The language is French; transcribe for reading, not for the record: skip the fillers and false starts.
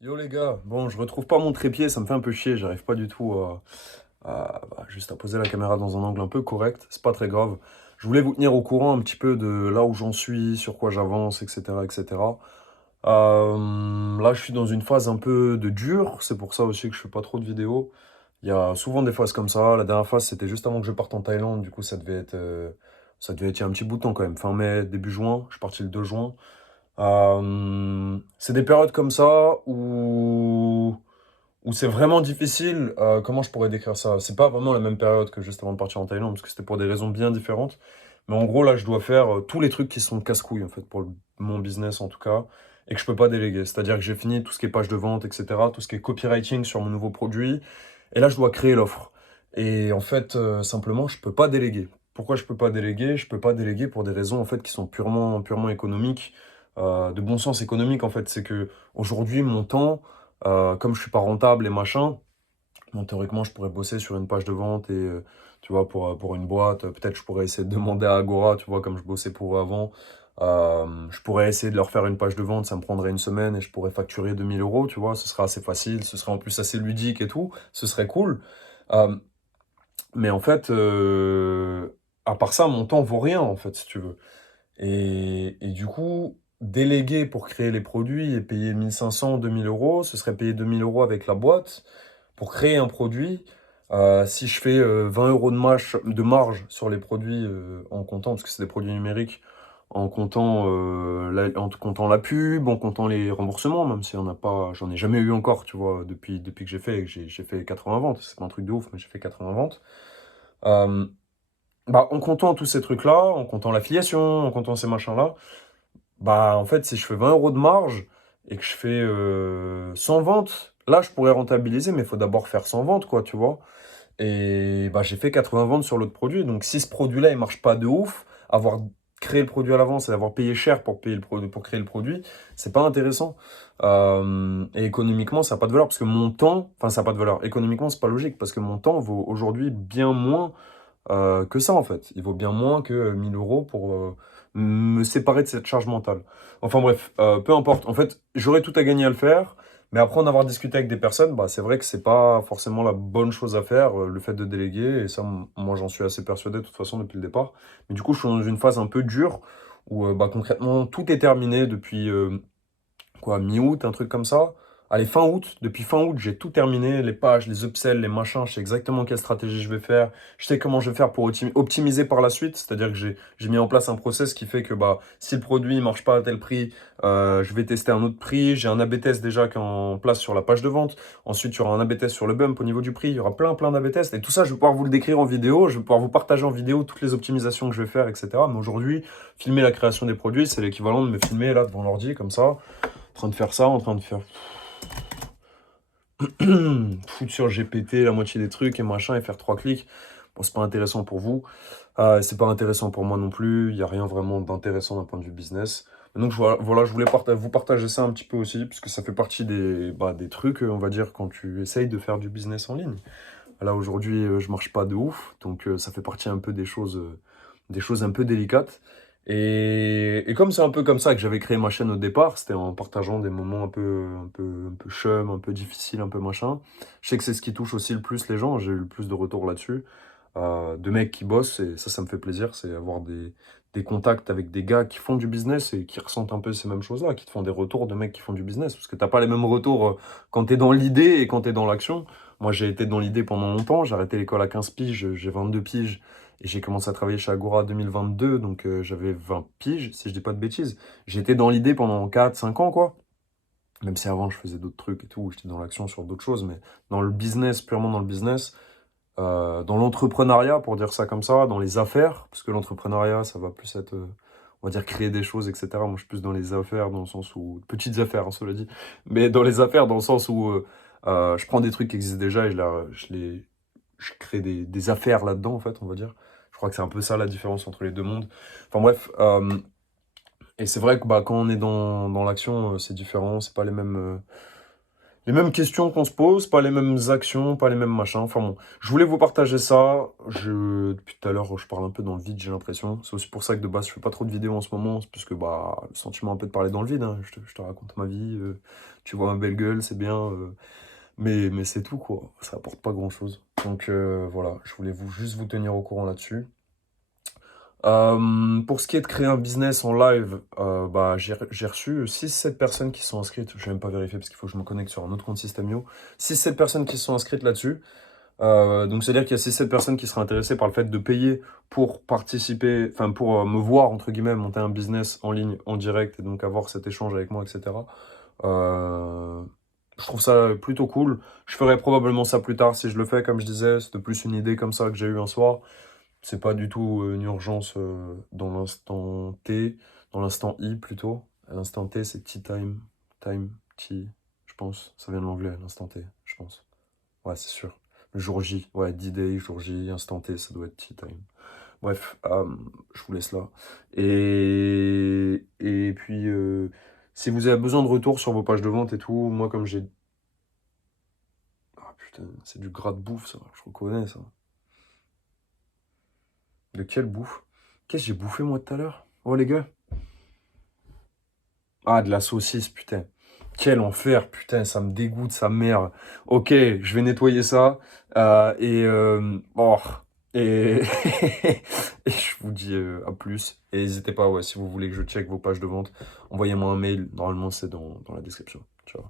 Yo les gars, bon je retrouve pas mon trépied, ça me fait un peu chier, j'arrive pas du tout juste à poser la caméra dans un angle un peu correct, c'est pas très grave. Je voulais vous tenir au courant un petit peu de là où j'en suis, sur quoi j'avance, etc. etc. Là je suis dans une phase un peu de dur, c'est pour ça aussi que je fais pas trop de vidéos. Il y a souvent des phases comme ça, la dernière phase c'était juste avant que je parte en Thaïlande, du coup ça devait être il y a un petit bout de temps quand même, fin mai, début juin, je suis parti le 2 juin. C'est des périodes comme ça où c'est vraiment difficile. Comment je pourrais décrire ça? C'est pas vraiment la même période que juste avant de partir en Thaïlande, parce que c'était pour des raisons bien différentes. Mais en gros, là, je dois faire tous les trucs qui sont casse-couilles, en fait, pour mon business en tout cas, et que je peux pas déléguer. C'est-à-dire que j'ai fini tout ce qui est page de vente, etc., tout ce qui est copywriting sur mon nouveau produit, et là, je dois créer l'offre. Et en fait, simplement, je peux pas déléguer. Pourquoi je peux pas déléguer? Je peux pas déléguer pour des raisons en fait qui sont purement économiques, de bon sens économique en fait. C'est que aujourd'hui, mon temps, comme je suis pas rentable et machin, bon, théoriquement, je pourrais bosser sur une page de vente et tu vois pour une boîte, peut-être je pourrais essayer de demander à Agora, tu vois, comme je bossais pour eux avant. Je pourrais essayer de leur faire une page de vente, ça me prendrait une semaine et je pourrais facturer 2 000 euros, tu vois, ce serait assez facile, ce serait en plus assez ludique et tout, ce serait cool. Euh, mais en fait, à part ça, mon temps vaut rien, en fait, si tu veux. Et du coup, déléguer pour créer les produits et payer 1 500, 2 000 euros, ce serait payer 2 000 euros avec la boîte pour créer un produit. Si je fais 20 euros de marge sur les produits en comptant, parce que c'est des produits numériques, en comptant la pub, en comptant les remboursements, même si on a pas, j'en ai jamais eu encore, tu vois, depuis que j'ai fait 80 ventes. C'est pas un truc de ouf, mais j'ai fait 80 ventes. Euh, Bah, en comptant tous ces trucs-là, en comptant l'affiliation, en comptant ces machins-là, bah, en fait, si je fais 20 euros de marge et que je fais 100 ventes, là, je pourrais rentabiliser, mais il faut d'abord faire 100 ventes, quoi, tu vois. Et bah, j'ai fait 80 ventes sur l'autre produit. Donc, si ce produit-là, il marche pas de ouf, avoir créé le produit à l'avance et avoir payé cher pour payer le produit, pour créer le produit, c'est pas intéressant. Et économiquement, ça n'a pas de valeur parce que mon temps, enfin, ça n'a pas de valeur. Économiquement, c'est pas logique parce que mon temps vaut aujourd'hui bien moins que ça en fait. Il vaut bien moins que 1 000 euros pour me séparer de cette charge mentale. Enfin bref, peu importe. En fait, j'aurais tout à gagner à le faire, mais après en avoir discuté avec des personnes, bah, c'est vrai que c'est pas forcément la bonne chose à faire, le fait de déléguer. Et ça, moi j'en suis assez persuadé de toute façon depuis le départ. Mais du coup, je suis dans une phase un peu dure où bah, concrètement tout est terminé depuis quoi, mi-août, un truc comme ça. Allez, fin août. Depuis fin août, j'ai tout terminé. Les pages, les upsells, les machins. Je sais exactement quelle stratégie je vais faire. Je sais comment je vais faire pour optimiser par la suite. C'est-à-dire que j'ai mis en place un process qui fait que bah, si le produit ne marche pas à tel prix, je vais tester un autre prix. J'ai un A/B test déjà qui est en place sur la page de vente. Ensuite, il y aura un A/B test sur le bump au niveau du prix. Il y aura plein d'A/B tests. Et tout ça, je vais pouvoir vous le décrire en vidéo. Je vais pouvoir vous partager en vidéo toutes les optimisations que je vais faire, etc. Mais aujourd'hui, filmer la création des produits, c'est l'équivalent de me filmer là devant l'ordi comme ça en train de faire ça, en train de faire foutre sur GPT la moitié des trucs et machin et faire 3 clics. Bon, c'est pas intéressant pour vous. C'est pas intéressant pour moi non plus. Il n'y a rien vraiment d'intéressant d'un point de vue business. Donc voilà, je voulais vous partager ça un petit peu aussi, puisque ça fait partie des trucs, on va dire, quand tu essayes de faire du business en ligne. Là, aujourd'hui, je marche pas de ouf, donc ça fait partie un peu des choses un peu délicates. Et comme c'est un peu comme ça que j'avais créé ma chaîne au départ, c'était en partageant des moments un peu chum, un peu difficiles, un peu machin. Je sais que c'est ce qui touche aussi le plus les gens, j'ai eu le plus de retours là-dessus, de mecs qui bossent, et ça me fait plaisir, c'est avoir des contacts avec des gars qui font du business et qui ressentent un peu ces mêmes choses-là, qui te font des retours de mecs qui font du business, parce que t'as pas les mêmes retours quand t'es dans l'idée et quand t'es dans l'action. Moi, j'ai été dans l'idée pendant longtemps. J'ai arrêté l'école à 15 piges, j'ai 22 piges. Et j'ai commencé à travailler chez Agora en 2022, donc j'avais 20 piges, si je dis pas de bêtises. J'étais dans l'idée pendant 4 5 ans, quoi. Même si avant, je faisais d'autres trucs et tout, j'étais dans l'action sur d'autres choses, mais dans le business, purement dans le business, dans l'entrepreneuriat, pour dire ça comme ça, dans les affaires, parce que l'entrepreneuriat, ça va plus être, on va dire, créer des choses, etc. Moi, je suis plus dans les affaires, dans le sens où, petites affaires, hein, cela dit, mais dans les affaires, dans le sens où je prends des trucs qui existent déjà et je crée des affaires là-dedans, en fait, on va dire. Je crois que c'est un peu ça la différence entre les deux mondes. Enfin bref, et c'est vrai que bah, quand on est dans l'action, c'est différent, c'est pas les mêmes. les mêmes questions qu'on se pose, pas les mêmes actions, pas les mêmes machins. Enfin bon, je voulais vous partager ça. Depuis tout à l'heure, je parle un peu dans le vide, j'ai l'impression. C'est aussi pour ça que de base, je fais pas trop de vidéos en ce moment. C'est parce que bah, le sentiment un peu de parler dans le vide, hein. Je te raconte ma vie. Tu vois ma belle gueule, c'est bien. Mais c'est tout, quoi. Ça apporte pas grand-chose. Donc voilà, je voulais juste vous tenir au courant là-dessus. Pour ce qui est de créer un business en live, bah, j'ai reçu 6-7 personnes qui sont inscrites. Je vais même pas vérifier parce qu'il faut que je me connecte sur un autre compte Systemio. 6-7 personnes qui se sont inscrites là-dessus. Donc c'est-à-dire qu'il y a 6-7 personnes qui seraient intéressées par le fait de payer pour participer, enfin pour me voir, entre guillemets, monter un business en ligne, en direct, et donc avoir cet échange avec moi, etc. Euh, je trouve ça plutôt cool. Je ferai probablement ça plus tard si je le fais, comme je disais. C'était plus une idée comme ça que j'ai eu un soir. C'est pas du tout une urgence dans l'instant T, dans l'instant I plutôt. À l'instant T, c'est tea time, time, tea, je pense. Ça vient de l'anglais, l'instant T, je pense. Ouais, c'est sûr. Le jour J, ouais, D-Day, jour J, instant T, ça doit être tea time. Bref, je vous laisse là. Et puis, si vous avez besoin de retour sur vos pages de vente et tout, moi comme j'ai... Ah putain, c'est du gras de bouffe ça, je reconnais ça. De quelle bouffe? Qu'est-ce que j'ai bouffé moi tout à l'heure? Oh les gars. Ah, de la saucisse, putain. Quel enfer, putain, ça me dégoûte, sa mère. Ok, je vais nettoyer ça. Oh, et... et je vous dis à plus. Et n'hésitez pas, ouais, si vous voulez que je check vos pages de vente, envoyez-moi un mail. Normalement, c'est dans la description. Ciao.